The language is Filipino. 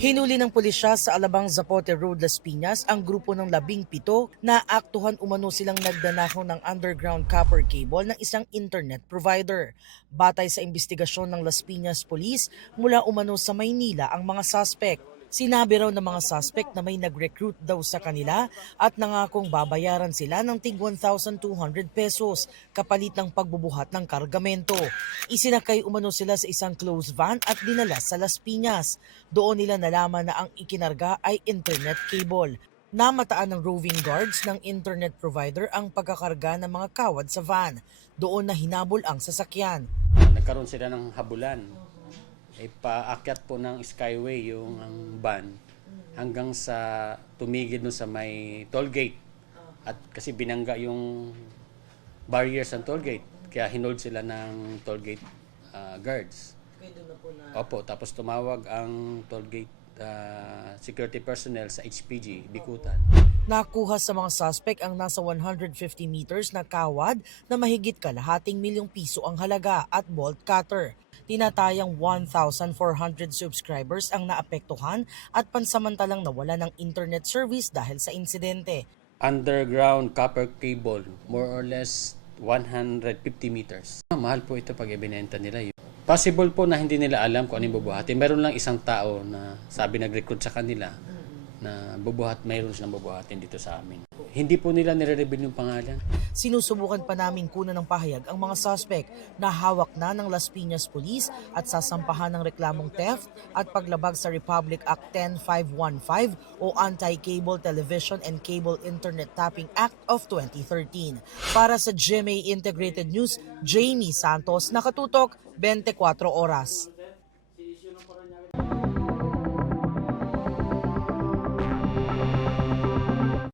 Hinuli ng pulisya sa Alabang Zapote Road, Las Piñas ang grupo ng 17 na aktuhan umano silang nagdanakaw ng underground copper cable ng isang internet provider. Batay sa investigasyon ng Las Piñas Police, mula umano sa Maynila ang mga suspect. Sinabi raw ng mga suspect na may nag-recruit daw sa kanila at nangakong babayaran sila ng tig 1,200 pesos kapalit ng pagbubuhat ng kargamento. Isinakay umano sila sa isang closed van at dinala sa Las Piñas. Doon nila nalaman na ang ikinarga ay internet cable. Namataan ng roving guards ng internet provider ang pagkakarga ng mga kawad sa van. Doon na hinabol ang sasakyan. Nagkaroon sila ng habulan. Paakyat po ng Skyway yung ang van hanggang sa tumigil nun sa may toll gate. At kasi binangga yung barriers ng toll gate. Kaya hinold sila ng toll gate guards. Opo, tapos tumawag ang toll gate security personnel sa HPG, Bikutan. Nakuha sa mga suspect ang nasa 150 meters na kawad na mahigit kalahating milyong piso ang halaga at bolt cutter. Tinatayang 1,400 subscribers ang naapektuhan at pansamantalang nawala ng internet service dahil sa insidente. Underground copper cable, more or less 150 meters. Mahal po ito pag ibinenta nila. Possible po na hindi nila alam kung ano yung bubuhatin. Meron lang isang tao na sabi nag-recruit sa kanila na mayroon silang bubuhatin dito sa amin. Hindi po nila nire-reveal yung pangalan. Sinusubukan pa namin kunan ng pahayag ang mga suspect na hawak na ng Las Piñas Police at sasampahan ng reklamong theft at paglabag sa Republic Act 10515 o Anti-Cable Television and Cable Internet Tapping Act of 2013. Para sa GMA Integrated News, Jamie Santos, nakatutok 24 oras.